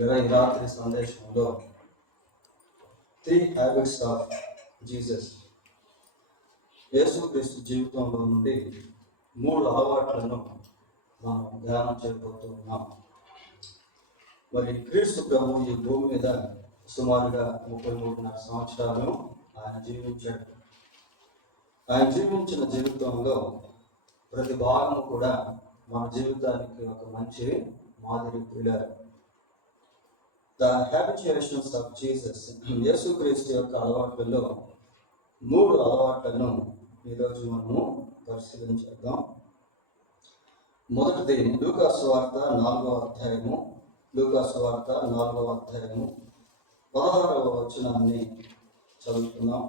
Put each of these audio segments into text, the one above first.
ఈ రాత్రి సందేశంలో 3 హ్యాబిట్స్ ఆఫ్ జీసస్, యేసుక్రీస్తు జీవితంలో నుండి 3 అలవాట్లను మనం ధ్యానం చేయబోతూ ఉన్నాం. మరి క్రీస్తు ప్రభు ఈ భూమి మీద సుమారుగా 33.5 సంవత్సరాలు ఆయన జీవించాడు. ఆయన జీవించిన జీవితంలో ప్రతి భాగము కూడా మన జీవితానికి ఒక మంచి మాదిరి పిల్లలు. ద హ్యాబిచుయేషన్స్ ఆఫ్ జీసస్, యేసుక్రీస్తు యొక్క అలవాట్లలో 3 అలవాట్లను ఈరోజు మనము పరిశీలించేద్దాం. మొదటిది లూకా సువార్త 4వ అధ్యాయము, లూకా సువార్త 4వ అధ్యాయము 16వ వచనాన్ని చదువుతున్నాం.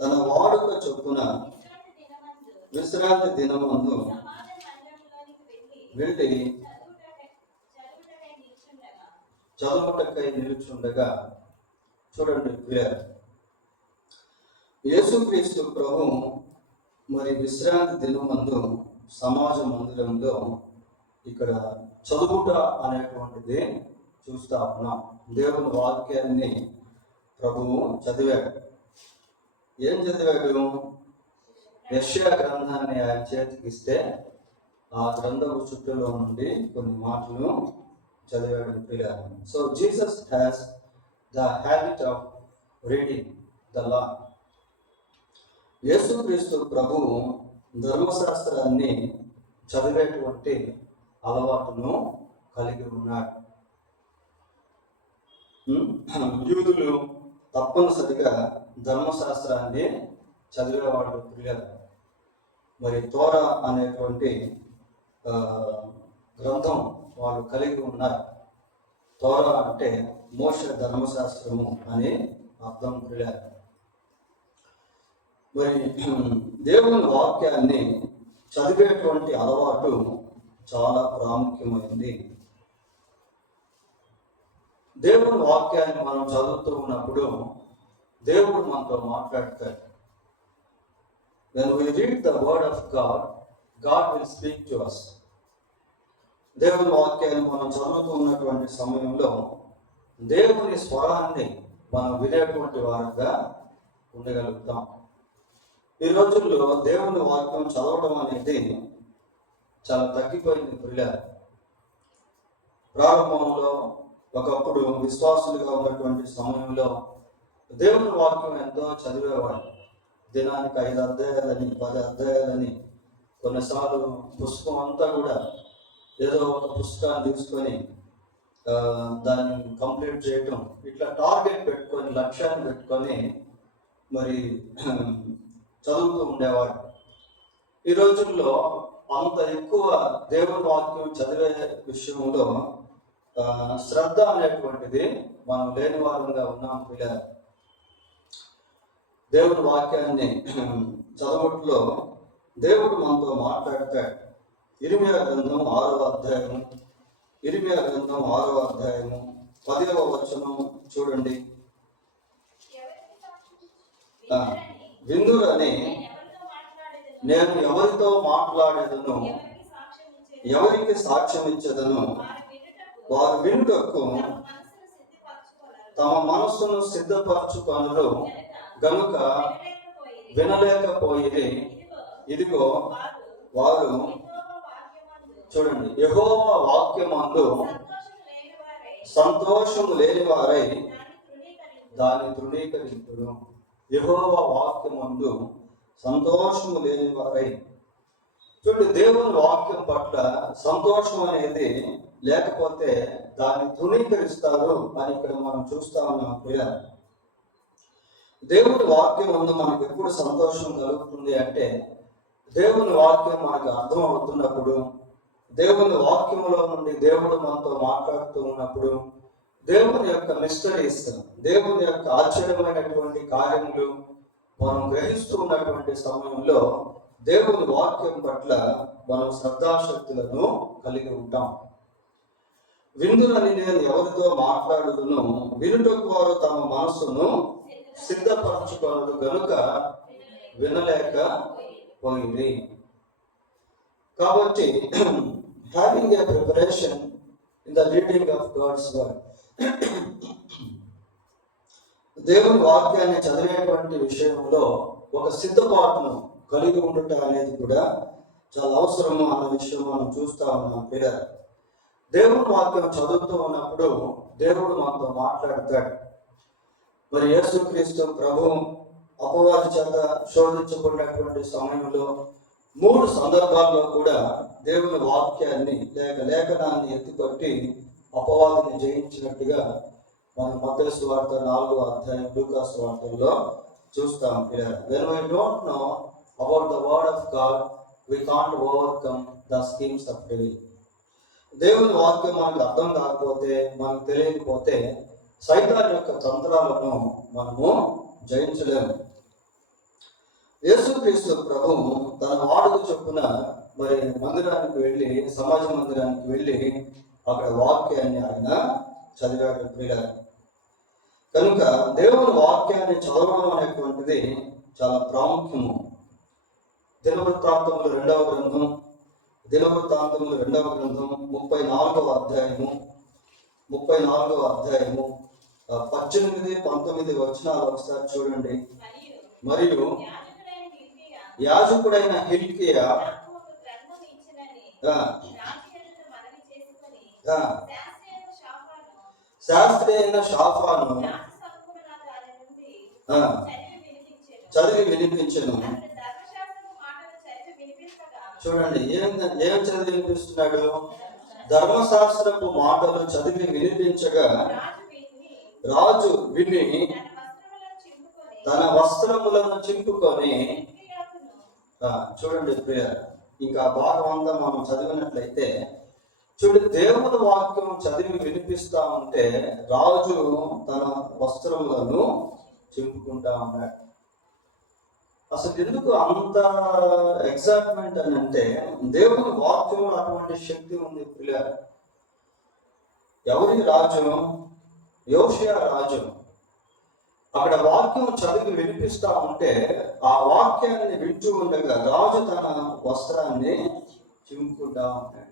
తన వాడుక చొప్పున విశ్రాంతి దినమందు వెళ్ళి చదువుటకై నిలుచుండగా. చూడండి క్లియర్, యేసుక్రీస్తు ప్రభు మరి విశ్రాంతి దినమందు సమాజ మందిరంలో ఇక్కడ చదువుట అనేటువంటిది చూస్తా ఉన్నాం. దేవుని వాక్యాన్ని ప్రభువు చదివాడు. ఏం చదివాడు? యెషయా గ్రంథాన్ని ఆయన చేతికి ఇస్తే ఆ గ్రంథపు చుట్టూలో నుండి కొన్ని మాటలు చదివాడు పిల్లలు. So Jesus has the habit of reading the law. యేసుక్రీస్తు ప్రభువు ధర్మశాస్త్రాన్ని చదివేటువంటి అలవాటును కలిగి ఉన్నాడు. యూదులు తప్పనిసరిగా ధర్మశాస్త్రాన్ని చదివేవాడు పిల్లలు. మరి తోరా అనేటువంటి గ్రంథం వాళ్ళు కలిగి ఉన్నారు. తోరా అంటే మోషే ధర్మశాస్త్రము అని అర్థం పిల్లలు. మరి దేవుని వాక్యాన్ని చదివేటువంటి అలవాటు చాలా ప్రాముఖ్యమైనది. దేవుని వాక్యాన్ని మనం చదువుతూ ఉన్నప్పుడు దేవుడు మనతో మాట్లాడతాడు. When we read the word of God, God will speak to us. దేవుని వాక్యాన్ని మనం చదువుతూ ఉన్నటువంటి సమయంలో దేవుని స్వరాన్ని మనం వినేటువంటి వారుగా ఉండగలుగుతాం. ఈ రోజుల్లో దేవుని వాక్యం చదవడం అనేది చాలా తగ్గిపోయింది పిల్లలు. ప్రారంభంలో ఒకప్పుడు విశ్వాసులుగా ఉన్నటువంటి సమయంలో దేవుని వాక్యం ఎంతో చదివేవాడు. దినానికి 5 అధ్యాయాలని 10 అధ్యాయాలని, కొన్నిసార్లు పుస్తకం అంతా కూడా ఏదో ఒక పుస్తకాన్ని తీసుకొని దాన్ని కంప్లీట్ చేయటం, ఇట్లా టార్గెట్ పెట్టుకొని లక్ష్యాన్ని పెట్టుకొని మరి చదువుతూ ఉండేవాడు. ఈ రోజుల్లో అంత ఎక్కువ దేవుని వాక్యం చదివే విషయంలో శ్రద్ధ అనేటువంటిది మనం లేని వారంగా ఉన్నాం పిల్లలు. దేవుని వాక్యాన్ని చదవట్లో దేవుడు మనతో మాట్లాడతాడు. ఇర్మియా గ్రంథం 6వ అధ్యాయము, ఇర్మియా గ్రంథం 6వ అధ్యాయము 10వ వచనం చూడండి. విందురని నేను ఎవరితో మాట్లాడేదను, ఎవరికి సాక్ష్యం ఇచ్చేదను, వారు వినుటకు తమ మనస్సును సిద్ధపరచుకొనరు గనుక వినలేకపోయిరి. ఇదిగో వారు, చూడండి, యెహోవా వాక్యమందు సంతోషము లేని వారై దాన్ని తృణీకరించురు. యెహోవా వాక్యమందు సంతోషము లేని వారై. చూడండి, దేవుని వాక్యం పట్ల సంతోషం అనేది లేకపోతే దాన్ని తృణీకరిస్తారు అని ఇక్కడ మనం చూస్తా ఉన్నాం పిల్లలు. దేవుని వాక్యం ముందు మనకు ఎప్పుడు సంతోషం కలుగుతుంది అంటే దేవుని వాక్యం మనకు అర్థం అవుతున్నప్పుడు, దేవుని వాక్యంలో నుండి దేవుడు మనతో మాట్లాడుతూ ఉన్నప్పుడు, దేవుని యొక్క మిస్టరీస్, దేవుని యొక్క ఆశ్చర్యమైనటువంటి కార్యములు మనం గ్రహిస్తూ ఉన్నటువంటి సమయంలో దేవుని వాక్యం పట్ల మనం శ్రద్ధాశక్తులను కలిగి ఉంటాం. విందులని నేను ఎవరితో మాట్లాడుదును, వినుటకు వారు తమ మనస్సును సిద్ధపరచుకోవడం గనుక వినలేక పోయింది. కాబట్టి having a preparation in the reading of God's word, దేవుని వాక్యాన్ని చదివేటువంటి విషయంలో ఒక సిద్ధపాటును కలిగి ఉండటం అనేది కూడా చాలా అవసరము అన్న విషయం మనం చూస్తా ఉన్నాం. పిల్లలు, దేవుని వాక్యం చదువుతూ ఉన్నప్పుడు దేవుడు మనతో మాట్లాడతాడు. మరి యేసుక్రీస్తు ప్రభు అపవాది చేత శోధించబడినటువంటి సమయంలో 3 సందర్భాల్లో కూడా దేవుని వాక్యాన్ని లేఖనాన్ని ఎత్తిపట్టి అపవాదిని జయించినట్టుగా మనం మత్తయి సువార్త 4వ అధ్యాయం, లూకా సువార్తల్లో చూస్తాం. When we don't know about the word of God, we can't overcome the schemes of devil. దేవుని వాక్యం మనకు అర్థం కాకపోతే, మనకు తెలియకపోతే సైతాన్ యొక్క తంత్రాలను మనము జయించలేము. యేసుక్రీస్తు ప్రభు తన వాడుకు చొప్పున మరి మందిరానికి వెళ్ళి, సమాజ మందిరానికి వెళ్ళి అక్కడ వాక్యాన్ని ఆయన చదివాడు. ప్రియులారా, కనుక దేవుని వాక్యాన్ని చదవడం అనేటువంటిది చాలా ప్రాముఖ్యము. దినవృత్తాంతములు 2వ గ్రంథం 34వ అధ్యాయము 18, 19 వచనాలు ఒకసారి చూడండి. మరియు యాజకుడైన హిల్కీయా శాస్త్రి అయిన షాఫాను చదివి వినిపించను. చూడండి, ఏం చదివి వినిపిస్తున్నాడు? ధర్మశాస్త్రపు మాటలు చదివి వినిపించగా రాజు విని తన వస్త్రములను చింపుకొని, చూడండి ప్రియ, ఇంకా భాగం అంతా మనం చదివినట్లయితే చూడండి, దేవుని వాక్యం చదివి వినిపిస్తా ఉంటే రాజు తన వస్త్రములను చింపుకుంటా ఉన్నాడు. అసలు ఎందుకు అంత ఎగ్జైట్మెంట్ అని అంటే, దేవుని వాక్యంలో అటువంటి శక్తి ఉంది. పిల్ల, ఎవరి రాజు? యోషియా రాజు. అక్కడ వాక్యం చదివి వినిపిస్తా ఉంటే ఆ వాక్యాన్ని వింటూ ఉండగా రాజు తన వస్త్రాన్ని చింపుకుంటా ఉన్నాడు.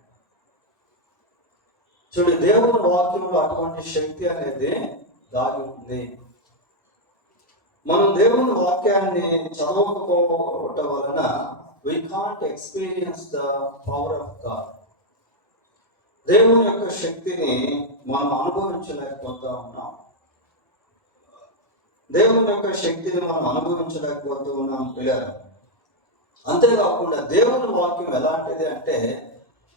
చూడు, దేవుని వాక్యంలో అటువంటి శక్తి అనేది దాగి ఉంది. మనం దేవుని వాక్యాన్ని చదవకపోవటం వలన we can't experience the power of God. దేవుని యొక్క శక్తిని మనం అనుభవించలేకపోతా ఉన్నాం. దేవుని యొక్క శక్తిని మనం అనుభవించలేకపోతూ ఉన్నాం పిల్లలు. అంతేకాకుండా దేవుని వాక్యం ఎలాంటిది అంటే,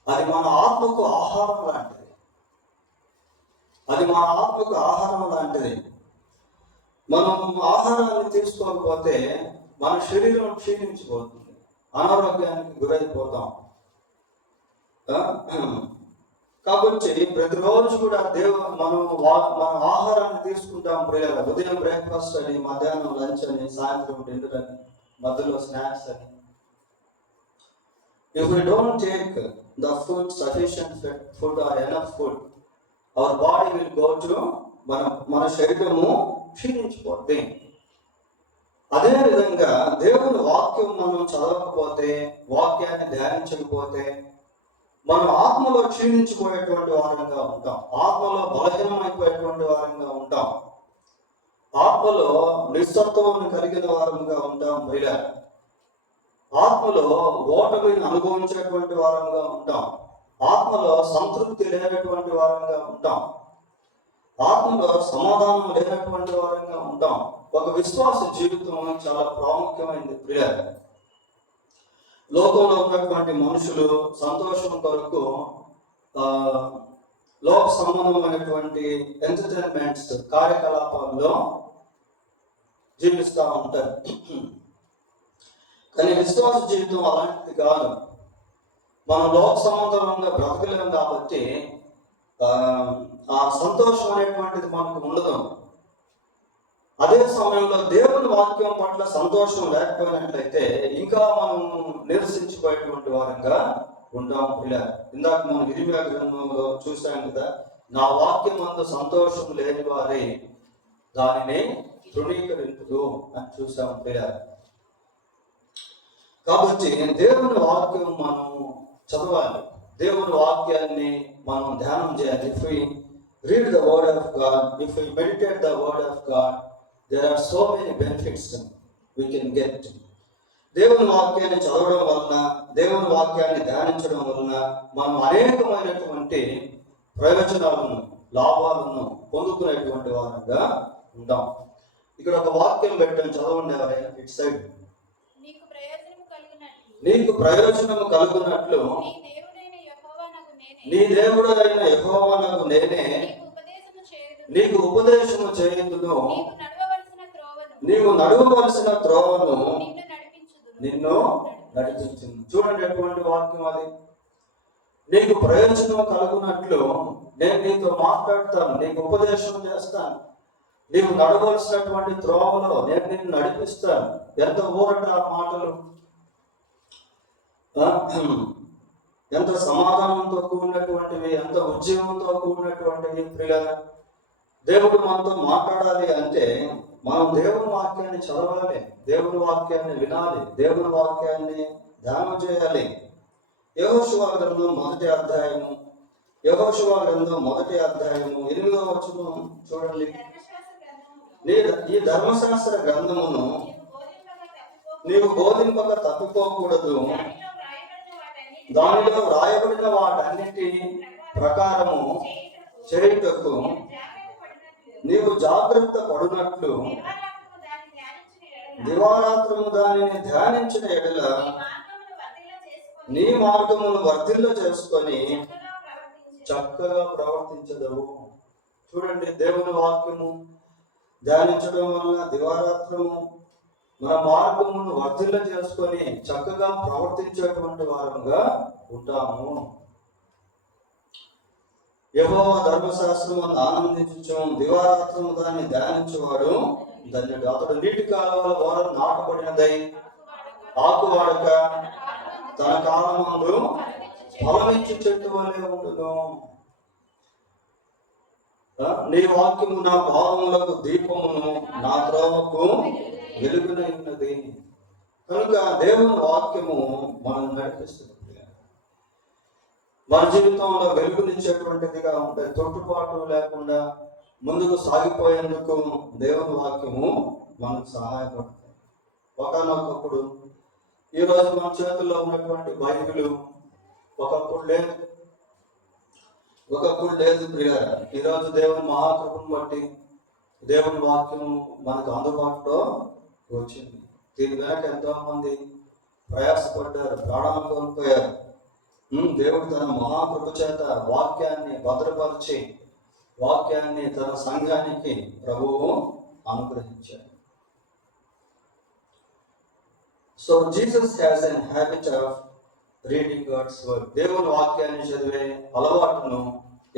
అది మన ఆత్మకు ఆహారం లాంటిది. అది మన ఆత్మకు ఆహారం లాంటిది. మనం ఆహారాన్ని తీసుకోకపోతే మన శరీరం క్షీణించిపోతుంది, అనారోగ్యానికి గురైపోతాం. కాబట్టి ప్రతిరోజు కూడా మనం ఆహారాన్ని తీసుకుంటాం ప్రియులారా. ఉదయం బ్రేక్ఫాస్ట్ అని, మధ్యాహ్నం లంచ్ అని, సాయంత్రం డిన్నర్ అని, మధ్యలో స్నాక్స్ అని. If we don't take the food, sufficient food or enough food, our body will go to మన శరీరము క్షీణించిపోతే. అదేవిధంగా దేవుని వాక్యం మనం చదవకపోతే, వాక్యాన్ని ధ్యానించకపోతే మనం ఆత్మలో క్షీణించిపోయేటువంటి వారంగా ఉంటాం. ఆత్మలో బలహీనమైపోయేటువంటి వారంగా ఉంటాం. ఆత్మలో నిస్సత్వం కలిగిన వారంగా ఉంటాం. మహిళ ఆత్మలో ఓటమిని అనుభవించేటువంటి వారంగా ఉంటాం. ఆత్మలో సంతృప్తి లేనటువంటి వారంగా ఉంటాం. ఆత్మలో సమాధానం లేనటువంటి వారంగా ఉంటాం. ఒక విశ్వాస జీవితం చాలా ప్రాముఖ్యమైనది ప్రియ. లోకంలో ఉన్నటువంటి మనుషులు సంతోషం కొరకు లోక సంబంధమైనటువంటి ఎంటర్టైన్మెంట్స్, కార్యకలాపాల్లో జీవిస్తూ ఉంటారు. కానీ విశ్వాస జీవితం అలాంటిది కాదు. మనం లోక సంబంధంగా బ్రతకలేము కాబట్టి ఆ సంతోషం అనేటువంటిది మనకు ఉండదు. అదే సమయంలో దేవుని వాక్యం పట్ల సంతోషం లేకపోయినట్లయితే ఇంకా మనం నిరసించిపోయేటువంటి వారంగా ఉంటాం. ఇలా ఇందాక మనం ఇరిమియా గ్రంథంలో చూసాం కదా, నా వాక్యం అందు సంతోషం లేని వారే దానిని తృణీకరించదు అని చూసాం. ఇలా కాబట్టి దేవుని వాక్యం మనం చదవాలి, దేవుని వాక్యాన్ని మనం ధ్యానం చేయాలి. If we read the word of God, if we meditate the word of God, there are so many benefits we can get. దేవుని వాక్యాన్ని చదవడం వలన, దేవుని వాక్యాన్ని ధ్యానించడం వలన మనం అనేకమైనటువంటి ప్రయోజనాలను, లాభాలను పొందుకునేటువంటి వారంగా ఉంటాం. ఇక్కడ ఒక వాక్యం పెట్టాను, చదవండి ఎవరైనా. ఇట్ సైడ్, నీకు ప్రయోజనము కలుగునట్లు నీ దేవుడైన యెహోవానగు నేనే నీకు ఉపదేశము చేయుదును, నీవు నడవవలసిన త్రోవను నిన్ను నడిపించును. చూడండి ఎటువంటి వాక్యం అది. నీకు ప్రయోజనం కలుగునట్లు నేను నీతో మాట్లాడతాను, నీకు ఉపదేశం చేస్తాను, నీవు నడవలసినటువంటి త్రోవలో నేను నిన్ను నడిపిస్తాను. ఎంత ఊరట ఆ మాటలు! ఎంత సమాధానంతో కూడినటువంటివి, ఎంత ఉద్యమంతో కూడినటువంటివి. ప్రియులారా, దేవుడు మనతో మాట్లాడాలి అంటే మనం దేవుని వాక్యాన్ని చదవాలి, దేవుని వాక్యాన్ని వినాలి, దేవుని వాక్యాన్ని ధ్యానం చేయాలి. యెహోషువ గ్రంథం 1వ అధ్యాయము, యెహోషువ గ్రంథం 1వ అధ్యాయము 8వ వచనం చూడండి. ఈ ధర్మశాస్త్ర గ్రంథమును నీవు బోధింపక తప్పిపోకూడదు, దానిలో వ్రాయబడిన వాటన్నిటి ప్రకారము చేయుటకు నీవు జాగ్రత్త పడునట్లు దివారాత్రము దానిని ధ్యానించిన ఎడల నీ మార్గమును వర్ధిల్ల చేసుకొని చక్కగా ప్రవర్తించదవు. చూడండి, దేవుని వాక్యము ధ్యానించడం వల్ల దివారాత్రము మన మార్గమును వర్ధిల్ల చేసుకొని చక్కగా ప్రవర్తించేటువంటి వారంగా ఉంటాము. యెహోవా ధర్మశాస్త్రము ఆనందించు, దివారాత్రము దాన్ని ధ్యానించేవాడు ధన్యుడు. అతడు నీటి కాలువల ఓర నాటబడినదై ఆకువాడక తన కాలమందు ఫలమిచ్చు చెట్టు వలె ఉండును. నీ వాక్యము నా పాదములకు దీపమును, నా త్రోవకు వెలుగునై ఉన్నది. కనుక దేవుని వాక్యము మనం నడిపిస్తుంది. మన జీవితంలో వెలుగునిచ్చేటువంటిదిగా ఉంటాయి. తొట్టుపాటు లేకుండా ముందుకు సాగిపోయేందుకు దేవుని వాక్యము మనకు సహాయపడుతుంది. ఒకనొకప్పుడు ఈరోజు మన చేతుల్లో ఉన్నటువంటి బైబిలు ఒకప్పుడు లేదు ప్రియులారా. ఈరోజు దేవుని మహాకృపను బట్టి దేవుని వాక్యము మనకు అందుబాటులో వచ్చింది. దీని వెనక ఎంతో మంది ప్రయాసపడ్డారు, ప్రాణాలు కోల్పోయారు. దేవుడు తన మహాకృప చేత వాక్యాన్ని భద్రపరిచి వాక్యాన్ని తన సంఘానికి ప్రభువు అనుగ్రహించాడు. So Jesus has an habit of reading God's word. దేవుని వాక్యాన్ని చదివే అలవాటును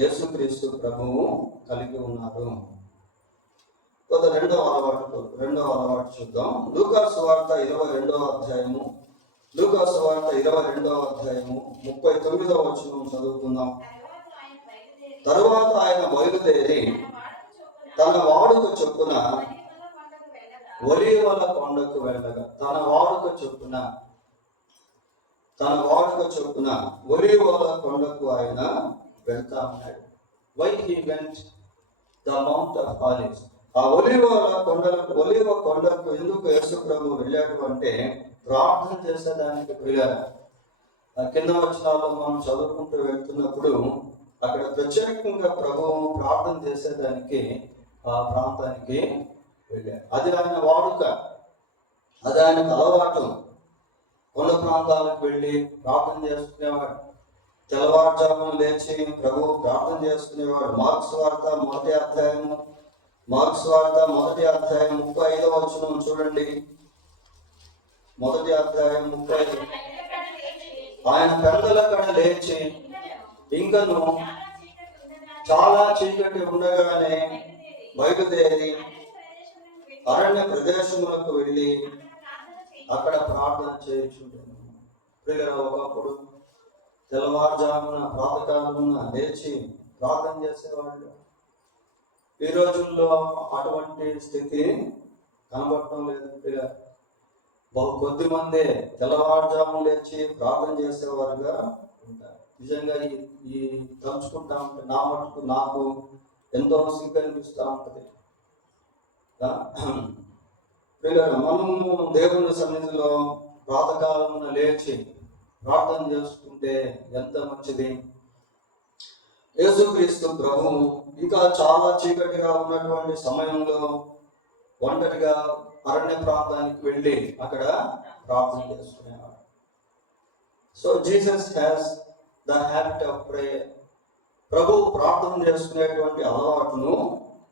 యేసుక్రీస్తు ప్రభువు కలిగి ఉన్నారు. రెండవ అలవాటు చూద్దాం. లూకా సువార్త 22వ అధ్యాయము, లూకా సువార్త 22వ అధ్యాయము 39వ వచనం చదువుకుందాం. తరువాత ఆయన బయలుదేరి తన వాడుక చొప్పున ఒలీవల కొండకు వెళ్ళగా, తన వాడుక చొప్పున ఒలీవల కొండకు ఆయన వెళ్తా ఉన్నాడు. Why he went the mount of olives. ఆ ఒలీవ కొండకు ఎందుకు యేసు ప్రభు వెళ్ళాడు అంటే ప్రార్థన చేసేదానికి. ప్రియులారా, కింద వచనాల్లో మనం చదువుకుంటూ వెళ్తున్నప్పుడు అక్కడ ప్రత్యేకంగా ప్రభువు ప్రార్థన చేసేదానికి ఆ ప్రాంతానికి వెళ్ళాడు. అది ఆయన వాడుక, అది ఆయనకు అలవాటు. కొండ ప్రాంతాలకు వెళ్ళి ప్రార్థన చేసుకునేవాడు. తెల్లవారుజామున లేచి ప్రభువు ప్రార్థన చేసుకునేవాడు. మార్క్స్ వార్త 1వ అధ్యాయము 35వ వచనం చూడండి. 1వ అధ్యాయం 35. ఆయన పెద్దల కడ లేచి ఇంకను చాలా చీకటి ఉండగానే బయలుదేరి అరణ్య ప్రదేశములకు వెళ్ళి అక్కడ ప్రార్థన చేయించుంటాను. ప్రియులారా, ఒకప్పుడు తెల్లవారుజామున ప్రాతకాలమున లేచి ప్రార్థన చేసేవాళ్ళు. ఈ రోజుల్లో అటువంటి స్థితి కనబడటం లేదు. బహు కొద్ది మందే తెల్లవారుజామున లేచి ప్రార్థన చేసేవారుగా ఉంటారు. నిజంగా ఈ తలుచుకుంటా ఉంటే నా మటుకు నాకు ఎంతో సిగ్గు అనిపిస్తూ ఉంటుంది. మనము దేవుని సన్నిధిలో ప్రాతకాలమున లేచి ప్రార్థన చేసుకుంటే ఎంత మంచిది. యేసుక్రీస్తు ప్రభు ఇంకా చాలా చీకటిగా ఉన్నటువంటి సమయంలో ఒంటరిగా అరణ్య ప్రాంతానికి వెళ్ళి అక్కడ ప్రార్థన చేసుకునేవాడు. So Jesus has the habit of prayer. ప్రభు ప్రార్థన చేసుకునేటువంటి అలవాటును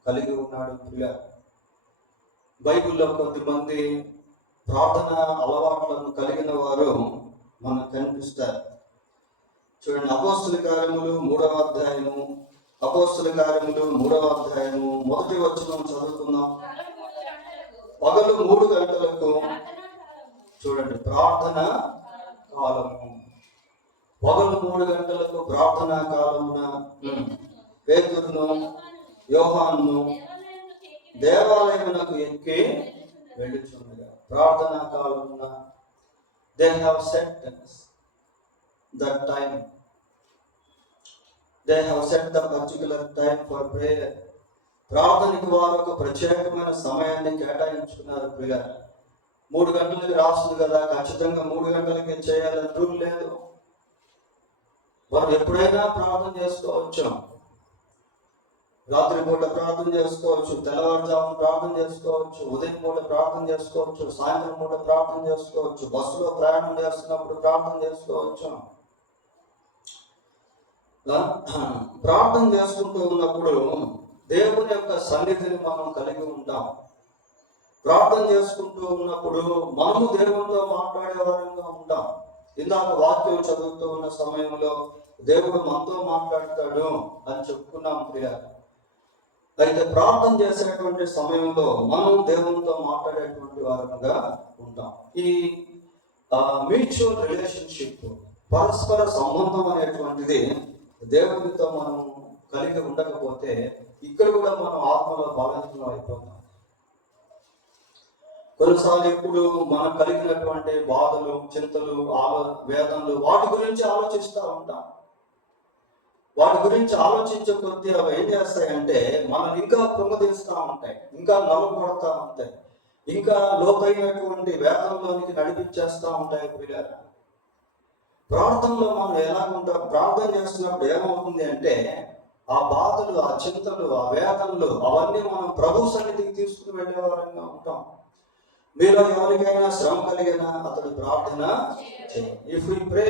కలిగి ఉన్నాడు. బైబిల్లో కొద్దిమంది ప్రార్థన అలవాట్లను కలిగిన వారు మనకు కనిపిస్తారు. చూడండి, అపోస్తుల కార్యములు 3వ అధ్యాయము, అపోస్తుల కార్యములు 3వ అధ్యాయము 1వ వచనం చదువుకుందాం. పగలు 3 గంటలకు, చూడండి, ప్రార్థన కాలము. పగలు 3 గంటలకు ప్రార్థనా కాలమున పేతురును యోహానును దేవాలయమునకు ఎక్కి వెళ్ళుచుండగా, ప్రార్థనా కాలమున they have set that time, they have set the particular time for prayer. ప్రార్థనకి వారు ఒక ప్రత్యేకమైన సమయాన్ని కేటాయించుకున్నారు. ప్రియ 3 గంటలకి రాస్తుంది కదా, ఖచ్చితంగా 3 గంటలకి చేయాలని రూల్ లేదు. వారు ఎప్పుడైనా ప్రార్థన చేసుకోవచ్చు. రాత్రి పూట ప్రార్థన చేసుకోవచ్చు, తెల్లవారుజామున ప్రార్థన చేసుకోవచ్చు, ఉదయం పూట ప్రార్థన చేసుకోవచ్చు, సాయంత్రం పూట ప్రార్థన చేసుకోవచ్చు, బస్సులో ప్రయాణం చేస్తున్నప్పుడు ప్రార్థన చేసుకోవచ్చు. ప్రార్థన చేసుకుంటూ ఉన్నప్పుడు దేవుని యొక్క సన్నిధిని మనం కలిగి ఉంటాం. ప్రార్థన చేసుకుంటూ ఉన్నప్పుడు మనము దేవునితో మాట్లాడే వారంగా ఉంటాం. ఇందాక వాక్యం చదువుతూ ఉన్న సమయంలో దేవుడు మనతో మాట్లాడతాడు అని చెప్పుకున్నాం. ప్రియ, అయితే ప్రార్థన చేసేటువంటి సమయంలో మనం దేవునితో మాట్లాడేటువంటి వారంగా ఉంటాం. ఈ మ్యూచువల్ రిలేషన్షిప్, పరస్పర సంబంధం అనేటువంటిది దేవునితో మనం కలిగి ఉండకపోతే ఇక్కడ కూడా మనం ఆత్మలో బలహీనం అయిపోతాం. కొన్నిసార్లు ఇప్పుడు మనకు కలిగినటువంటి బాధలు, చింతలు, వేదనలు, వాటి గురించి ఆలోచిస్తూ ఉంటాం. వాటి గురించి ఆలోచించే కొద్దీ అవి ఏం చేస్తాయంటే మనల్ని ఇంకా కృంగదీస్తూ ఉంటాయి, ఇంకా నలుపడుతూ ఉంటాయి, ఇంకా లోతైనటువంటి వేదనలోనికి నడిపించేస్తూ ఉంటాయి. ప్రియులారా, ప్రార్థనలో మనం ఎలాగుంటాం? ప్రార్థన చేస్తున్నప్పుడు ఏమవుతుంది అంటే ఆ బాధలు, ఆ చింతలు, ఆ వేదనలు అవన్నీ మనం ప్రభు సన్నిధికి తీసుకుని వెళ్ళే వారంగా ఉంటాం. మీలో ఎవరికైనా శ్రమ కలిగినా అతడు ప్రార్థన చేయండి. If we pray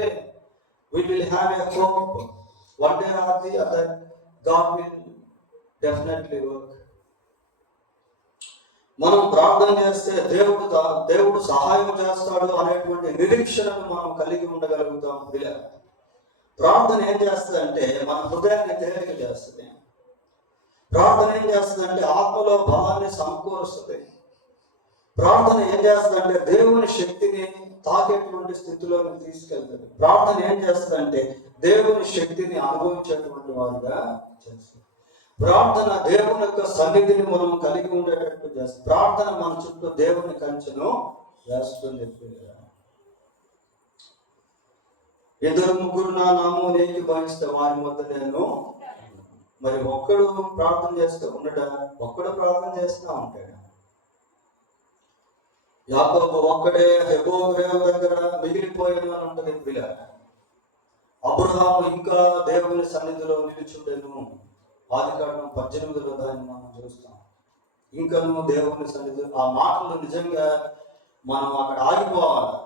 we will have a hope. One day or the other God will definitely work. మనం ప్రార్థన చేస్తే దేవుడు సహాయం చేస్తాడు అనేటువంటి నిరీక్షణను మనం కలిగి ఉండగలుగుతాం. ప్రార్థన ఏం చేస్తుందంటే మన హృదయాన్ని తేలిక చేస్తుంది. ప్రార్థన ఏం చేస్తుందంటే ఆత్మలో బలాన్ని సమకూరుస్తుంది. ప్రార్థన ఏం చేస్తుందంటే దేవుని శక్తిని తాకేటువంటి స్థితిలోకి తీసుకెళ్తుంది. ప్రార్థన ఏం చేస్తుందంటే దేవుని శక్తిని అనుభవించేటువంటి వారుగా చేస్తుంది. ప్రార్థన దేవుని యొక్క సన్నిధిని మనం కలిగి ఉండేటట్టు చేస్తుంది. ప్రార్థన మన చుట్టూ దేవుని కంచెను వేస్తుంది. 2-3 నా నామమున ఏకీభవిస్తే వారి మధ్య నేను. మరి ఒక్కడు ప్రార్థన చేస్తూ ఉండడా? ఒక్కడు ప్రార్థన చేస్తూ ఉంటాడు. యాకోబు ఒక్కడే హెబ్రోను దగ్గర మిగిలిపోయాను అని ఉంటుంది. ప్రియులారా, అబ్రహాము ఇంకా దేవుని సన్నిధిలో నిలుచుండెను. ఆదికాండం 18లో దాన్ని మనం చూస్తాం. ఇంకను దేవుని సన్నిధి, ఆ మాటలు నిజంగా మనం అక్కడ ఆగిపోవాలి.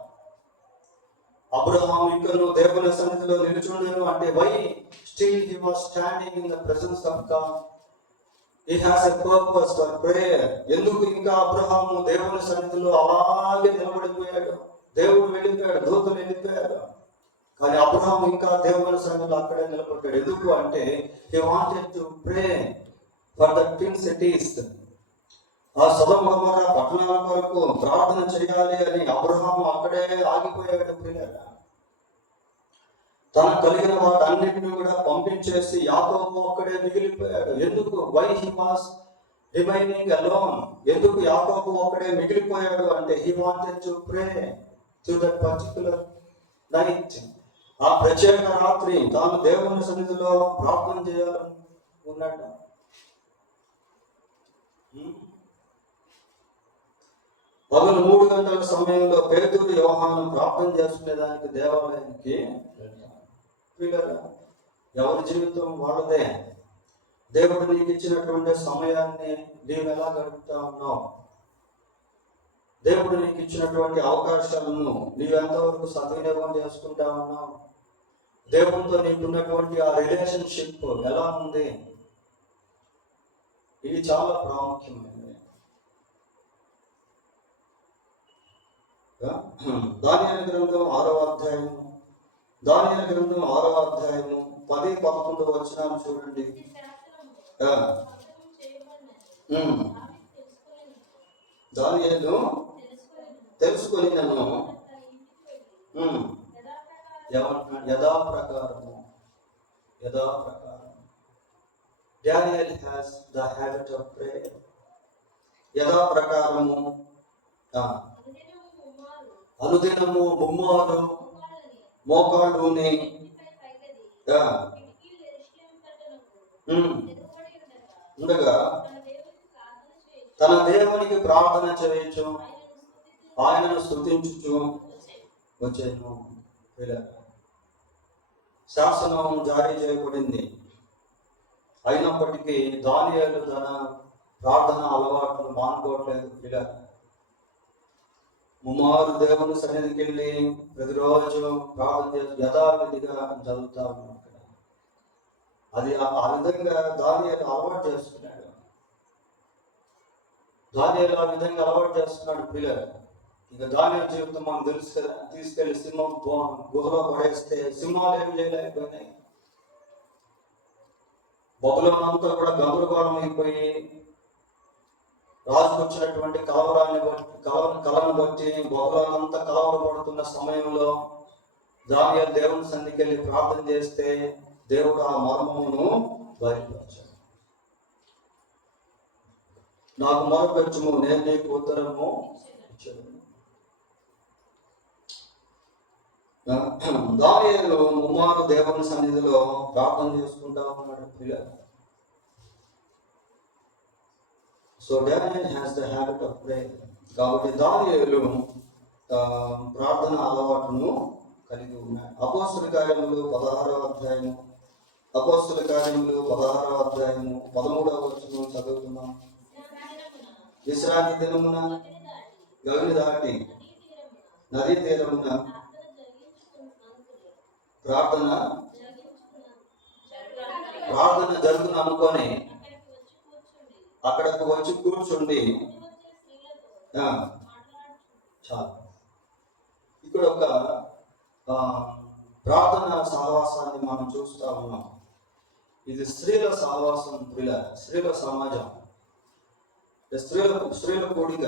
అబ్రహాము ఇంకను దేవుని సన్నిధిలో నిలుచుండెను అంటే why still he was standing in the presence of God. He has a purpose for prayer. ఎందుకు ఇంకా అబ్రహాము దేవుని సన్నిధిలో అలాగే నిలబడిపోయాడు? దేవుడు వెళ్ళిపోయాడు, దూతలు వెళ్ళిపోయాడు, కానీ అబ్రహాము ఇంకా దేవుని సన్నిధిలో అక్కడే నిలబడ్డాడు. ఎందుకు అంటే he wanted to pray for the twin cities. ఆ సొదొమ గొమొర్రా పట్టణాల కొరకు ప్రార్థన చేయాలి అని అబ్రహాము అక్కడే ఆగిపోయాడు. ప్రియులారా, తనకు కలిగిన వాటన్నిటిని కూడా పంపించేసి యాకోబు ఒక్కడే మిగిలిపోయాడు. ఎందుకు? Why he was remaining alone. ఎందుకు యాకోబు ఒక్కడే మిగిలిపోయాడు అంటే he wanted to pray to that particular night. ఆ ప్రత్యేక రాత్రి తాను దేవుని సన్నిధిలో ప్రార్థన చేయాలని ఉన్నట్ట. పగలు 3 గంటల సమయంలో పేతురు యోహాను ప్రార్థన చేసుకునేదానికి దేవాలయానికి వెళ్ళారు. ఎవరి జీవితం వాళ్ళదే. దేవుడు నీకు ఇచ్చినటువంటి సమయాన్ని నీవు ఎలా గడుపుతా ఉన్నావు? దేవుడు నీకు ఇచ్చినటువంటి అవకాశాలను నీవెంతవరకు సద్వినియోగం చేసుకుంటా ఉన్నావు? దేవుడితో నీకున్నటువంటి ఆ రిలేషన్షిప్ ఎలా ఉంది? ఇవి చాలా ప్రాముఖ్యమైనవి. దానియేలు గ్రంథం 6వ అధ్యాయము 10-11 వచనాలు చూడండి. దానియేలు తెలుసుకొని నన్ను యథాప్రకారము Daniel has the habit of prayer. యథాప్రకారము అనుదినము ముమ్మారు మోకాళ్ళుని ఉండగా తన దేవునికి ప్రార్థన చేయొచ్చు, ఆయనను స్తుతించుచు వచ్చేను. శాసనం జారీ చేయబడింది. అయినప్పటికీ దానియేలు తన ప్రార్థన అలవాటును మానుకోవట్లేదు. ఇలా ముమ్మారు దేవుని సన్నిధికి వెళ్ళి ప్రతిరోజు ప్రార్థన చేసి యథావిధిగా చదువుతా ఉన్నాడు. అది ఆ విధంగా దానియేలు అలవాటు చేసుకున్నాడు. పిల్లలు. ఇక దానియేలు జీవితం మనకు తెలుసు కదా. తీసుకెళ్లి సింహం గుహలో పడేస్తే సింహాలు ఏమి చేయలేకపోయినాయి. బబులోను అంతా కూడా గందరగోళం అయిపోయి రాజుకు వచ్చినటువంటి కలను బట్టి బబులోను అంతా కలవరపడుతున్న సమయంలో దానియేలు దేవుని సన్నిధికి వెళ్ళి ప్రార్థన చేస్తే దేవుడు ఆ మర్మమును బయలుపరిచాడు. నాకు మొరపెట్టుము, నేను నీకు ఉత్తరము ఇచ్చాను. దానియేలు ముమ్మారు దేవుని సన్నిధిలో ప్రార్థన చేసుకుంటా ఉన్నాడు. So Daniel has the habit of prayer. కాబట్టి దానియేలు ప్రార్థన అలవాటును కలిగి ఉన్నాడు. అపోస్తుల కార్యములు 16వ అధ్యాయము 13వ వచనం చదువుతున్నాం. విశ్రాంతి దినమున గవిని దాటి నదీ తీరమున ప్రార్థన జరుగును అనుకొని అక్కడకు వచ్చి కూర్చుండి చాలు. ఇక్కడ ఒక ప్రార్థన సహవాసాన్ని మనం చూస్తా ఉన్నాం. ఇది స్త్రీల సహవాసం. స్త్రీల సమాజం, స్త్రీల కూడిక.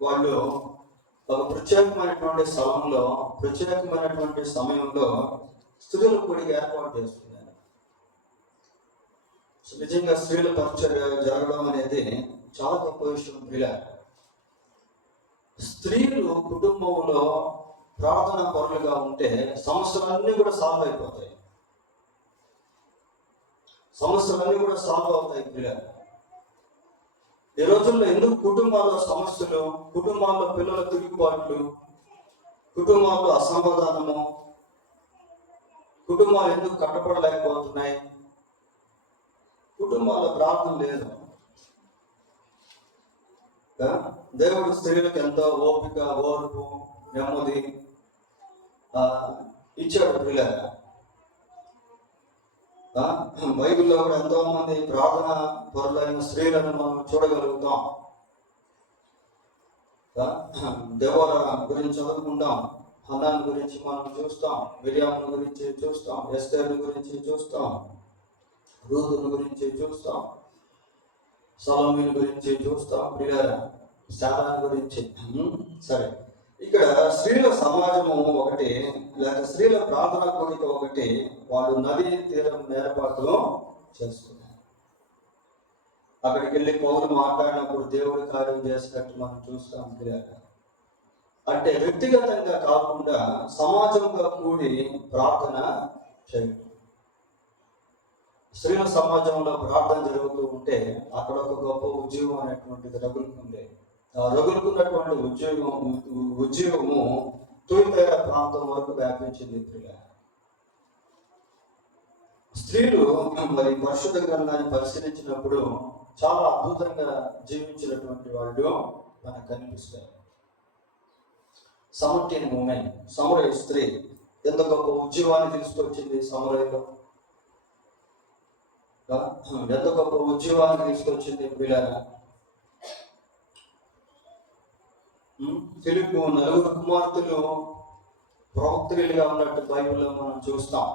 వాళ్ళు ఒక ప్రత్యేకమైనటువంటి స్థలంలో ప్రత్యేకమైనటువంటి సమయంలో స్త్రీల కూడిక ఏర్పాటు చేస్తున్నారు. నిజంగా స్త్రీల పరిచర్య జరగడం అనేది చాలా గొప్ప విషయం. స్త్రీలు కుటుంబంలో ప్రార్థన పరులుగా ఉంటే సమస్యలన్నీ కూడా సాల్వ్ అయిపోతాయి. ఈ రోజుల్లో ఎందుకు కుటుంబాల్లో సమస్యలు, కుటుంబాల్లో పిల్లల తిరుగుబాట్లు, కుటుంబాల్లో అసమాధానము, కుటుంబాలు ఎందుకు కట్టపడలేకపోతున్నాయి? కుటుంబాల్లో ప్రార్థన లేదు. దేవుడు స్త్రీలకు ఎంతో ఓపిక, ఓర్పు, నెమ్మది ఇచ్చాడు. బైబిల్లో కూడా ఎంతో మంది ప్రార్థన పరులైన స్త్రీలను మనం చూడగలుగుతాం. దేవర గురించి చదువుకుంటాం, హన్నాన్ గురించి మనం చూస్తాం, మిరియాము గురించి చూస్తాం, ఎస్తేరు గురించి చూస్తాం, రూతును గురించి చూస్తాం, సొలొమోను గురించి చూస్తాం, శారాన్ గురించి. సరే, ఇక్కడ స్త్రీల సమాజము ఒకటి, లేక స్త్రీల ప్రార్థన కోరిక ఒకటి. వాళ్ళు నదీ తీరం ఏర్పాటు చేసుకున్నారు. అక్కడికి వెళ్ళి పౌరులు మాట్లాడినప్పుడు దేవుడి కార్యం చేసినట్టు మనం చూస్తాం. అంటే వ్యక్తిగతంగా కాకుండా సమాజంగా కూడి ప్రార్థన చేయడం. స్త్రీల సమాజంలో ప్రార్థన జరుగుతూ ఉంటే అక్కడ ఒక గొప్ప ఉద్యోగం అనేటువంటిది రగులుకుంది. ఆ రగులుకున్నటువంటి ఉద్యోగము తూర్పేర ప్రాంతం వరకు వ్యాపించింది. స్త్రీలు మరి పరిశుద్ధ గ్రంథాన్ని పరిశీలించినప్పుడు చాలా అద్భుతంగా జీవించినటువంటి వాళ్ళు మనకు కనిపిస్తారు. సమర్టీన్ ఉమెన్, సమరయ స్త్రీ ఎంత గొప్ప ఉద్యోగాన్ని తీసుకొచ్చింది. సమరయలో ఎంత గొప్ప ఉద్యోగాన్ని తీసుకొచ్చింది. పిల్లల ఫిలిప్పు 4 కుమార్తెలు ప్రవక్తలుగా ఉన్నట్టు బైబిల్లో మనం చూస్తాం.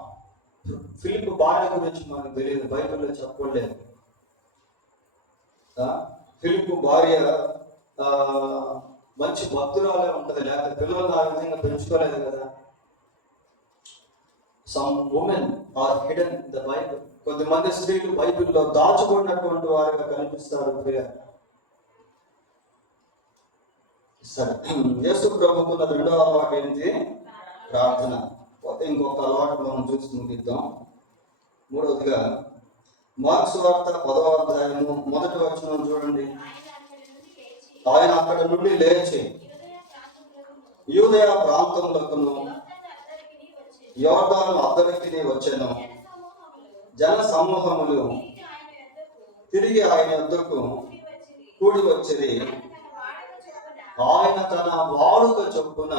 ఫిలిప్పు భార్య గురించి మనకు తెలియదు, బైబిల్లో చెప్పలేదు. ఫిలిప్పు భార్య మంచి భక్తురాలే ఉంటుంది, లేకపోతే పిల్లలు ఆ విధంగా పెంచుకోలేదు కదా. Some women are hidden in the Bible. కొద్దిమంది స్త్రీలు బైబిల్లో దాచుకున్నటువంటి వారిగా కనిపిస్తారు. సరే, యేసు ప్రభుకున్న రెండవ అలవాటు ఏంటి? ప్రార్థన. ఇంకొక అలవాటు మనం చూసి ముగిద్దాం. మూడవదిగా మార్క్స్ వార్త 10వ అధ్యాయము 1వ వచనం చూడండి. ఆయన అక్కడ నుండి లేచి యూదయ ప్రాంతములకును యోర్దాను అద్దరికి వచ్చెను. జన సమూహములు తిరిగి ఆయన యొద్దకు కూడి వచ్చిరి. ఆయన తన వాడుక చొప్పున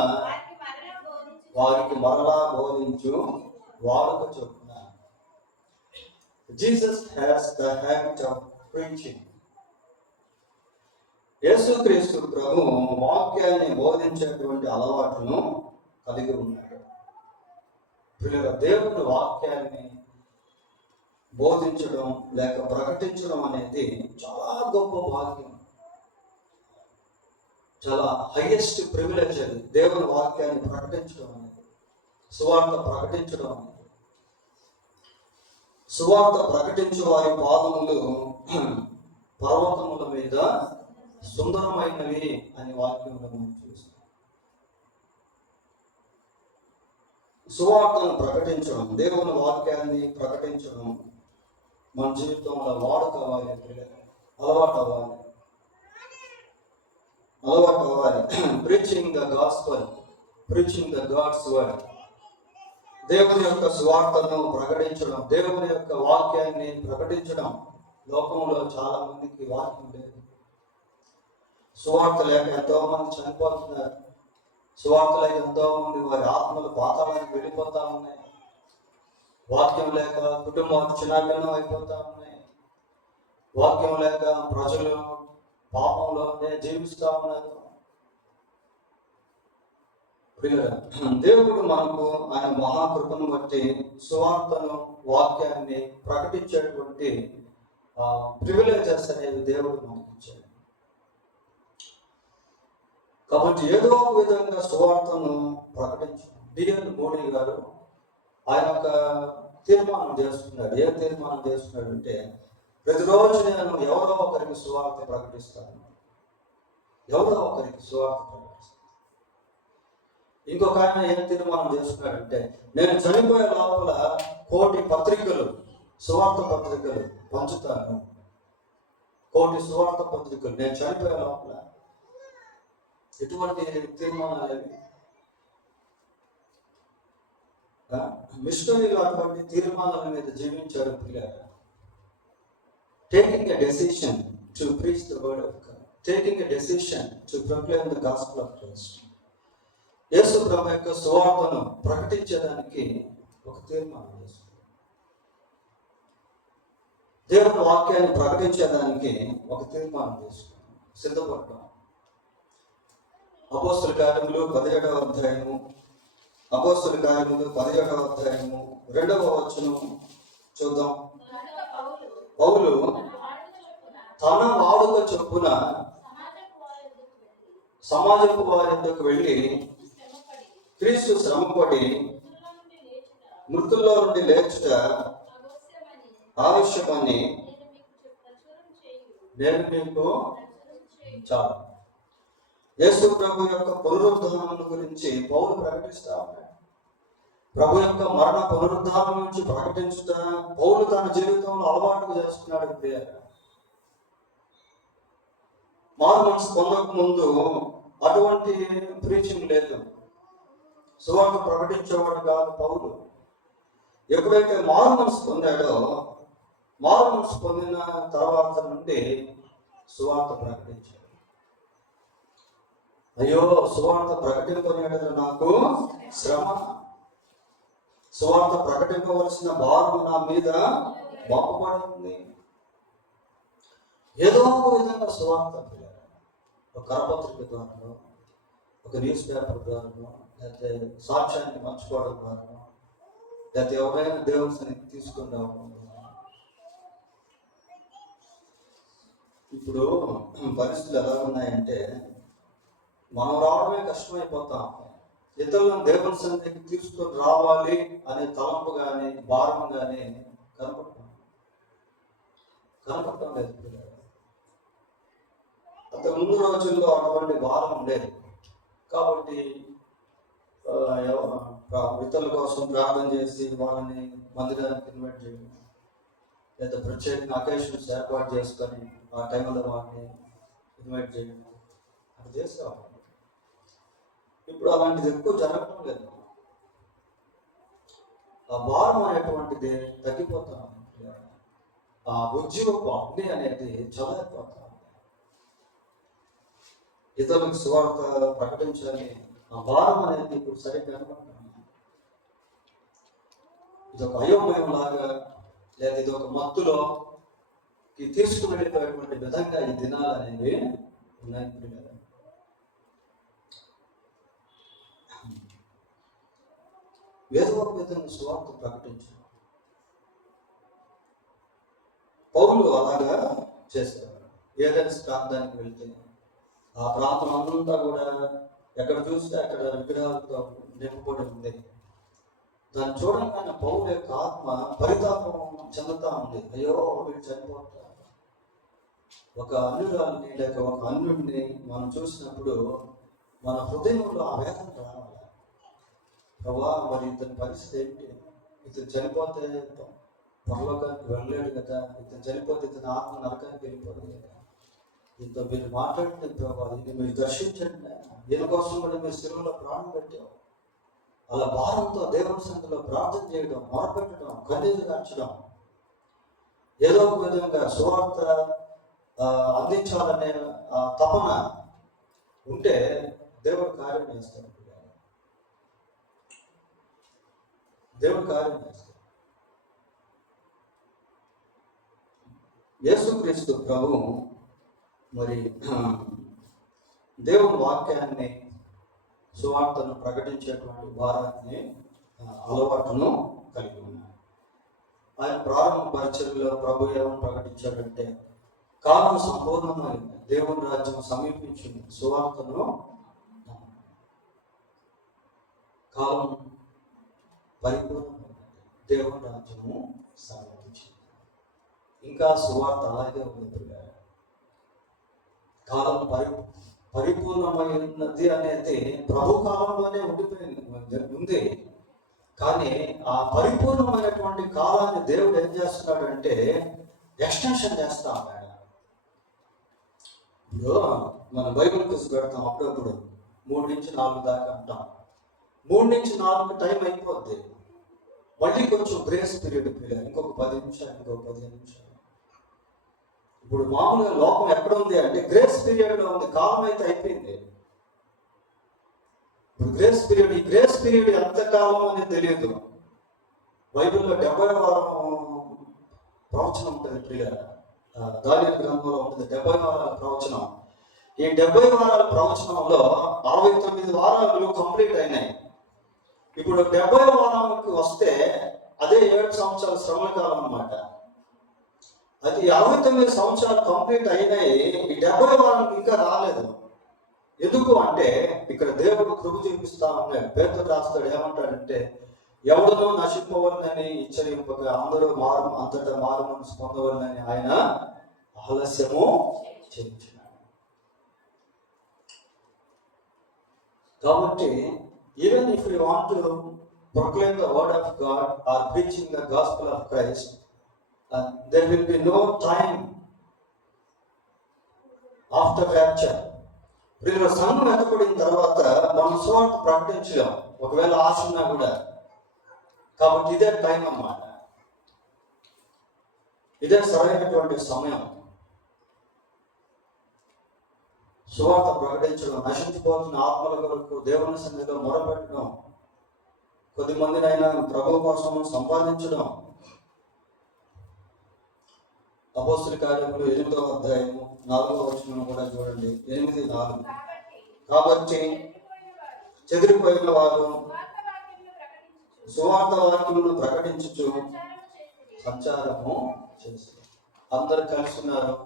వారికి మరలా బోధించు వాడుక చొప్పున. Jesus has the habit of preaching. యేసుక్రీస్తు ప్రభు వాక్యాన్ని బోధించేటువంటి అలవాటును కలిగి ఉన్నాడు. దేవుని వాక్యాన్ని బోధించడం లేక ప్రకటించడం అనేది చాలా గొప్ప భాగ్యం, చాలా హైయెస్ట్ ప్రివిలేజ్ అది. దేవుని వాక్యాన్ని ప్రకటించడం అనేది, సువార్త ప్రకటించడం అనేది. సువార్త ప్రకటించే వారి పాదములు పర్వతముల మీద సుందరమైనవి అని వాక్యంలో మనం చూస్తాం. సువార్తను ప్రకటించడం, దేవుని వాక్యాన్ని ప్రకటించడం మన జీవితంలో వాడుకోవాలి, అలవాటు అవ్వాలి. Preaching the gospel, preaching the God's word. దేవుని యొక్క సువార్తను ప్రకటించడం, దేవుని యొక్క వాక్యాన్ని ప్రకటించడం. లోకంలో చాలా మందికి వాక్యం లేదు. సువార్త లేక ఎంతో మంది చనిపోతున్నారు. సువార్త లేక ఎంతో మంది వారి ఆత్మలు పాతాళానికి వెళ్ళిపోతా ఉన్నాయి. వాక్యం లేక కుటుంబాలు చిన్నాభిన్నం అయిపోతా ఉన్నాయి. వాక్యం లేక ప్రజలు పాపంలోనే జీవిస్తూ ఉన్నారు. దేవుడు మనకు ఆయన మహాకృపను బట్టి సువార్తను, వాక్యాన్ని ప్రకటించేటువంటి ప్రివిలేజెస్ అనేవి దేవుడు మనకి ఇచ్చాడు. కాబట్టి ఏదో ఒక విధంగా సువార్తను ప్రకటించాడు. డిఎన్ మోడీ గారు ఆయన ఒక తీర్మానం చేస్తున్నాడు. ఏం తీర్మానం చేస్తున్నాడు అంటే, ప్రతిరోజు నేను ఎవరో ఒకరికి సువార్త ప్రకటిస్తాను, ఎవరో ఒకరికి సువార్త ప్రకటిస్తాను. ఇంకొక ఆయన ఏం తీర్మానం చేస్తున్నాడంటే, నేను చనిపోయే లోపల 1,000 పత్రికలు, సువార్త పత్రికలు పంచుతాను. 1,000 సువార్త పత్రికలు నేను చనిపోయే లోపల. ఎటువంటి తీర్మానాలు? మిషనరీలు అటువంటి తీర్మానాల మీద జీవించారు పిల్లలు. Taking a decision to preach the word of God, taking a decision to proclaim the gospel of Christ. యేసు ప్రభు యొక్క సువార్తను ప్రకటించడానికి ఒక తీర్మానం చేస్తుంది. దేవుని వాక్యాన్ని ప్రకటించడానికి ఒక తీర్మానం చేస్తుంది, సిద్ధపడటం. అపోస్తల కార్యములు 17వ అధ్యాయము, అపోస్తల కార్యములు 17వ అధ్యాయము 2వ వచనం చూద్దాం. పౌలు తన వాడుక చొప్పున సమాజపు వారి వద్దకు వెళ్ళి క్రీస్తు శ్రమపడి మృతుల్లో నుండి లేచుట ఆవశ్యమని నేను మీకు చాలు. యేసు ప్రభు యొక్క పునరుద్ధానం గురించి పౌలు ప్రకటిస్తా ఉన్నాడు. ప్రభు యొక్క మరణ పునరుద్ధానం నుంచి ప్రకటించుట పౌలు తన జీవితంలో అలవాటు చేస్తున్నాడు. మారు మనసు పొందక ముందు అటువంటి ప్రీచింగ్ లేదు, సువార్త ప్రకటించేవాడు కాదు పౌలు. ఎప్పుడైతే మారు మనసు పొందాడో, మారు మనసు పొందిన తర్వాత నుండి సువార్త ప్రకటించాడు. అయ్యో, సువార్త ప్రకటింపనేది నాకు శ్రమ, సువార్త ప్రకటింపవలసిన భారం నా మీద మోపబడింది. ఏదో ఒక విధంగా సువార్త, ఒక కరపత్రిక ద్వారా, ఒక న్యూస్ పేపర్ ద్వారా, లేకపోతే సాక్ష్యాన్ని పంచుకోవడం ద్వారా, లేకపోతే ఎవరైనా దేవుని సన్నిధికి తీసుకుని రావడం. ఇప్పుడు పరిస్థితులు ఎలా ఉన్నాయంటే మనం రావడమే కష్టమైపోతాం. ఇతరులను దేవుని సన్నిధికి తీసుకొని రావాలి అనే తలంపు కానీ భారం కానీ కనపడటం లేదు. అంతకు ముందు రోజుల్లో అటువంటి భారం ఉండేది కాబట్టి ఇతరుల కోసం ప్రార్థన చేసి వాళ్ళని మందిరానికి ఇన్వైట్ చేయడం, లేదా ప్రత్యేకంగా అకేషన్స్ ఏర్పాటు చేసుకొని ఆ టైంలో వాళ్ళని ఇన్వైట్ చేయడం అది చేసేవాళ్ళు. ఇప్పుడు అలాంటిది ఎక్కువ జరగడం లేదు. ఆ భారం అనేటువంటిది తగ్గిపోతా ఉంది. ఆ ఉద్యోగపు అగ్ని అనేది చల్లారిపోతా ఉంది. ఇతరులకు సువార్త ప్రకటించాలి, ఆ భారం అనేది ఇప్పుడు సరిగ్గా అనుకుంటున్నాను. ఇది ఒక అయోమయం లాగా, లేదా ఇది ఒక మత్తులో తీసుకుని వెళ్ళిపోయేటువంటి విధంగా ఈ దినాలు అనేవి ఉన్నాయి. ఏదో ఒక విధంగా సువార్త ప్రకటించారు. పౌలు అలాగా చేశారు. ఏదైనా ప్రాంతానికి వెళ్తే ఆ ప్రాంతం అంతా కూడా ఎక్కడ చూస్తే అక్కడ విగ్రహాలతో నింపబడి ఉంది. దాన్ని చూడగానే పౌలు యొక్క ఆత్మ పరితాపం చెందుతా ఉంది. అయ్యో, వీళ్ళు చనిపోతారు. ఒక అన్యురాల్ని లేక ఒక అన్యుడిని మనం చూసినప్పుడు మన హృదయంలో ఆ వేదన రావాలి. ప్రభా, మరి ఇతని పరిస్థితి ఏంటి? ఇతను చనిపోతే పరలోకానికి వెళ్ళలేడు కదా, ఇతను చనిపోతే ఇతని ఆత్మ నరకానికి వెళ్ళిపోదు కదా. ఇంత మీరు మాట్లాడితే ప్రభా, ఇది మీరు దర్శించండి, దీనికోసం కూడా మీరు సిలువలో ప్రాణం పెట్టావు. అలా భారంతో దేవుని సన్నిధిలో ప్రార్థన చేయడం, మొరపెట్టడం, కన్నీరు కార్చడం, ఏదో ఒక విధంగా సువార్త అందించాలనే తపన ఉంటే దేవుడు కార్యం చేస్తాడు. దేవుడు కార్యం చేస్తాడు. యేసుక్రీస్తు ప్రభు మరి దేవుని వాక్యాన్ని, సువార్తను ప్రకటించేటువంటి భారాన్ని, అలవాటును కలిగి ఉన్నారు. ఆయన ప్రారంభ పరిచర్యలో ప్రభు ఏమని ప్రకటించాడంటే, కాలం సంపూర్ణమైంది, దేవుని రాజ్యం సమీపించింది, సువార్తను కాలం పరిపూర్ణమైంది, దేవుని రాజ్యము సమీపించింది. ఇంకా సువార్త అలాగే ఉంది. కాలం పరిపూర్ణమైనది అనేది ప్రభు కాలంలోనే ఉంది. కానీ ఆ పరిపూర్ణమైనటువంటి కాలాన్ని దేవుడు ఏం చేస్తున్నాడు అంటే ఎక్స్టెన్షన్ చేస్తా ఉన్నాడు. ఇప్పుడు మన బైబిల్ క్విజ్ పెడతాం అప్పుడప్పుడు, 3 నుంచి 4 దాకా అంటాం. 3 నుంచి 4 టైం అయిపోద్ది, మళ్ళీ కొంచెం గ్రేస్ పీరియడ్ ఇంకొక 10 నిమిషాలు, ఇంకొక 15 నిమిషాలు. ఇప్పుడు మామూలుగా లోకం ఎక్కడ ఉంది అంటే గ్రేస్ పీరియడ్ లో ఉంది. కాలం అయితే అయిపోయింది. ఇప్పుడు గ్రేస్ పీరియడ్, ఈ గ్రేస్ పీరియడ్ ఎంత కాలం అనేది తెలియదు. బైబిల్లో 70వ వారం ప్రవచనం ఉంటుంది. దానియేలు గ్రంథంలో ఉంటుంది 70 వారాల ప్రవచనం. ఈ 70 వారాల ప్రవచనంలో 69 వారాలు కంప్లీట్ అయినాయి. ఇప్పుడు 70వ వారానికి వస్తే అదే 7 సంవత్సరాల శ్రమల కాలం అన్నమాట. అది 69 సంవత్సరాలు కంప్లీట్ అయినాయి, ఈ 70వ వారానికి ఇంకా రాలేదు. ఎందుకు అంటే ఇక్కడ దేవుడు కృప చూపిస్తా ఉన్నాడు. పేతురు రాస్తాడు, ఏమంటాడంటే, ఎవడనో నశింపవలనని ఇచ్చరింపగా అందరూ అంతటా మారు మనసు పొందవలనని ఆయన ఆలస్యము చేయించినాడు. కాబట్టి even if you want to proclaim the word of God or preaching the gospel of Christ, there will be no time after rapture. వీళ్ళు సంఘం ఎత్తపడిన తర్వాత మనం సువార్త ప్రకటించలేం, ఒకవేళ ఆశ ఉన్నా కూడా. కాబట్టి ఇదే టైం అన్నమాట, ఇదే సరైనటువంటి సమయం. సువార్త ప్రకటించడం, నశించిపోతున్న ఆత్మల కొరకు దేవుని సన్నిధిలో మొరపెట్టడం, కొద్ది మందినైనా ప్రభు కోసం సంపాదించడం. అపోస్తల కార్యములు 8వ అధ్యాయము 4వ వచనం కూడా చూడండి, 8:4. కాబట్టి చెదిరిపోయిన వారు సువార్త వాక్యమును ప్రకటించుచు సంచారము చేశారు. అందరు కలుస్తున్నారు,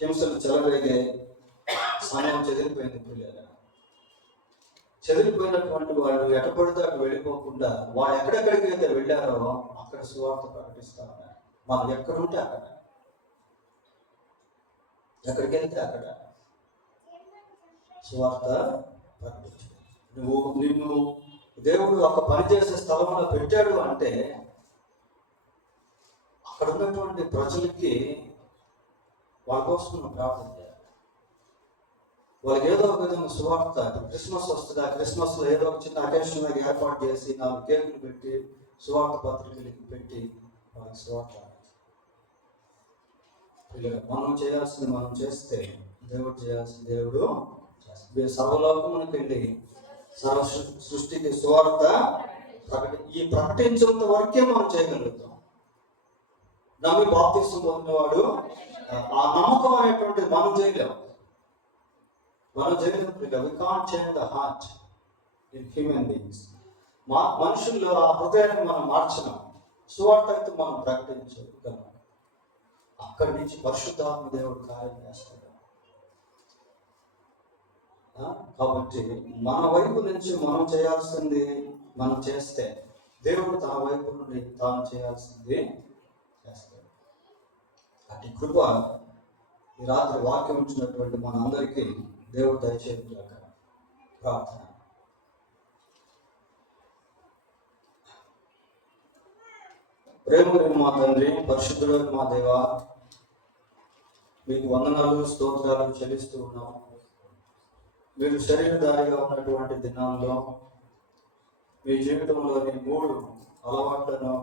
హింసలు చెలరేగే, సమయం చెదిరిపోయింది. పిల్లలు చెదిరిపోయినటువంటి వాళ్ళు ఎక్కడిపడితే అక్కడ వెళ్ళిపోకుండా వాళ్ళు ఎక్కడెక్కడికి అయితే వెళ్ళారో అక్కడ సువార్త ప్రకటిస్తా ఉన్నారు. మనం ఎక్కడుంటే అక్కడ, ఎక్కడికి వెళ్తే అక్కడ సువార్త ప్రకటించు. నిన్ను దేవుడు ఒక పని చేసే స్థలంలో పెట్టాడు అంటే అక్కడ ఉన్నటువంటి ప్రజలకి వాళ్ళ కోసం ప్రార్థన చేయాలి. వాళ్ళకి ఏదో ఒక విధంగా సువార్త, క్రిస్మస్ వస్తుంది, ఆ క్రిస్మస్లో ఏదో ఒక చిన్న అకేషన్ ఏర్పాటు చేసి 4 కేకులు పెట్టి సువార్త పత్రికలకి పెట్టి వాళ్ళకి సువార్త. మనం చేయాల్సింది మనం చేస్తే దేవుడు చేయాల్సింది దేవుడు చేస్తాడు. సర్వలోకమునికి వెళ్ళి సర్వ సృష్టికి సువార్త ఈ ప్రకటించేంత వరకే మనం చేయగలుగుతాం. నమ్మి బాప్తిస్మం పొందినవాడు ఆ నమ్మకం అనేటువంటిది మనం చేయలేము. We can't change the heart in human beings. మనుషుల్లో ఆ హృదయాన్ని మనం మార్చలేం. సువార్త అయితే మనం ప్రకటించగలం. అక్కడి నుంచి పరిశుద్ధాత్మ దేవుడు కార్యం చేస్తాడు. కాబట్టి మన వైపు నుంచి మనం చేయాల్సింది మనం చేస్తే దేవుడు తన వైపు నుండి తాను చేయాల్సింది చేస్తాడు. అటు కృప ఈ రాత్రి వాక్యం ఇచ్చినటువంటి మన అందరికీ దేవుడు దయచేయక ప్రార్థన. ప్రేమలేని మా తండ్రి, పరిశుద్ధుడైన మా దేవా, మీకు వందనాలు స్తోత్రాలు చెల్లిస్తూ ఉన్నాం. మీరు శరీరధారిగా ఉన్నటువంటి దినాల్లో మీ జీవితంలోని 3 అలవాట్లను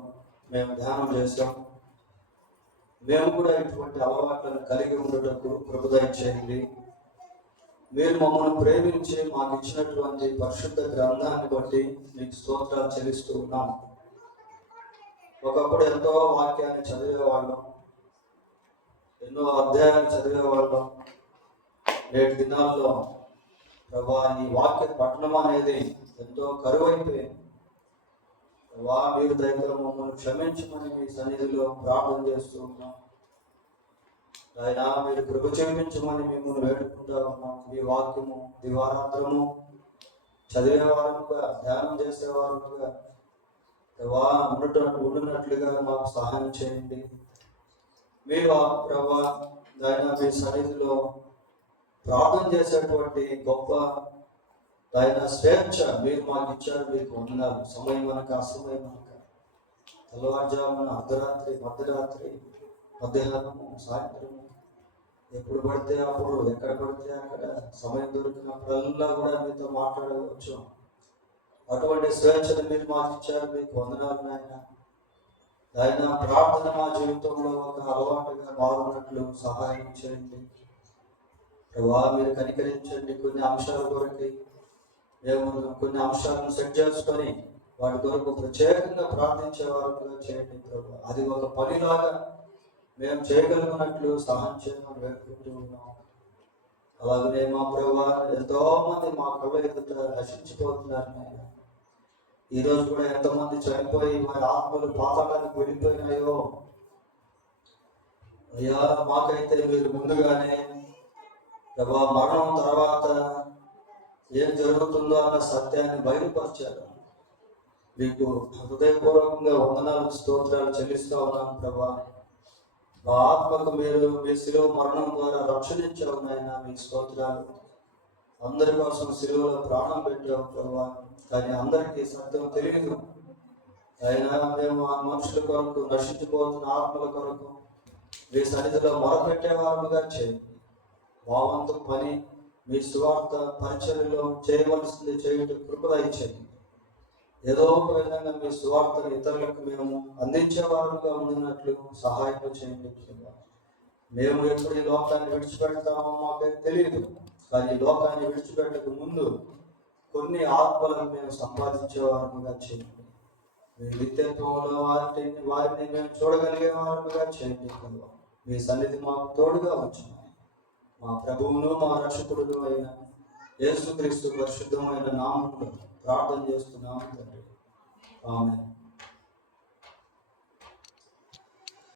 మేము ధ్యానం చేశాం. మేము కూడా ఇటువంటి అలవాట్లను కలిగి ఉండటకు కృప దయచేయండి. మీరు మమ్మల్ని ప్రేమించి మాకు ఇచ్చినటువంటి పరిశుద్ధ గ్రంథాన్ని బట్టి మీకు స్తోత్రాలు చెల్లిస్తూ ఉన్నాం. ఒకప్పుడు ఎంతో వాక్యాన్ని చదివేవాళ్ళం, ఎన్నో అధ్యాయాలు చదివేవాళ్ళం. నేటి దినాల్లో ప్రభా ఈ వాక్య పఠనం అనేది ఎంతో కరువైపోయింది. ప్రభా మీరు దయతో మమ్మల్ని క్షమించమని మీ సన్నిధిలో ప్రార్థన చేస్తూ ఉన్నాం. ఆయన మీరు కృప చూపించమని మిమ్మల్ని వేడుకుంటా ఉన్నాం. ఈ వాక్యము దివారాత్రము చదివేవారుగా, ధ్యానం చేసేవారుగా ఉండునట్లుగా మాకు సహాయం చేయండి. మీరు ప్రభా ఆయన మీ సన్నిధిలో ప్రార్థన చేసేటువంటి గొప్ప ఆయన స్వేచ్ఛ మీరు మాకు ఇచ్చారు. మీకు వందనాలు. సమయం అనక అసమయం అనక, తెల్లవారుజామున, అర్ధరాత్రి, మధ్యరాత్రి, మధ్యాహ్నము, సాయంత్రము, ఎప్పుడు పడితే అప్పుడు, ఎక్కడ పడితే అక్కడ సమయం దొరికినప్పుడల్లా కూడా మీతో మాట్లాడవచ్చు. అటువంటి స్వేచ్ఛను మీరు మాకు ఇచ్చారు. మీకు వందనాలు నాయన. ఆయన ప్రార్థన మా జీవితంలో ఒక అలవాటుగా మారున్నట్లు సహాయం చేయండి. ప్రభా మీరు కనికరించండి. కొన్ని అంశాల కొరకు మేము కొన్ని అంశాలను సెట్ చేసుకొని వాటి కొరకు ప్రత్యేకంగా ప్రార్థించేవారుగా చేయండి ప్రభా. అది ఒక పనిలాగా మేము చేయగలిగినట్లు సహాయం చేయమని వేడుకుంటూ ఉన్నాం. అలాగనే మా ప్రభా ఎంతో మంది మా కళ్ళ ఎదుట నశించిపోతున్నారు నాయన. ఈరోజు కూడా ఎంతమంది చనిపోయి వారి ఆత్మలు పాతాళానికి వెళ్ళిపోయినాయో అయ్యా, మాకైతే మీరు ముందుగానే ప్రభా మరణం తర్వాత ఏం జరుగుతుందో అన్న సత్యాన్ని బయలుపరిచారు. మీకు హృదయపూర్వకంగా వందనాలు స్తోత్రాలు చెల్లిస్తూ ఉన్నాను ప్రభా. మా ఆత్మకు మీరు మీ శిలువ మరణం ద్వారా రక్షణ ఇచ్చారు నాయన. మీ స్తోత్రాలు. అందరి కోసం సిలువలో ప్రాణం పెట్టావు ప్రభా. కానీ అందరికీ సత్యం తెలియదు. అయినా మేము ఆ మనుషుల కొరకు, నశించిపోతున్న ఆత్మల కొరకు మీ సన్నిధిలో మొరపెట్టేవారుగా చేయండి. మా వంతు పని మీ సువార్త పరిచర్యలో చేయవలసింది చేయుటకు కృప దయచేయండి. ఏదో ఒక విధంగా మీ సువార్తను ఇతరులకు మేము అందించేవారుగా ఉండినట్లు సహాయం చేయండి. మేము ఎప్పుడు ఈ లోకాన్ని విడిచిపెడతామో మాకైతే తెలియదు. కానీ ఈ లోకాన్ని విడిచిపెట్టక ముందు కొన్ని ఆత్మలను మేము సంపాదించేవారుగా చేయండి. మీ నిత్యత్వంలో వారిని మేము చూడగలిగే వారుగా చేయండి. మీ సన్నిధి మాకు తోడుగా వచ్చిన మా ప్రభువును మా రక్షకుడును అయిన యేసుక్రీస్తు పరిశుద్ధమైన నామములో ప్రార్థన చేస్తున్నాము తండ్రి. ఆమేన్.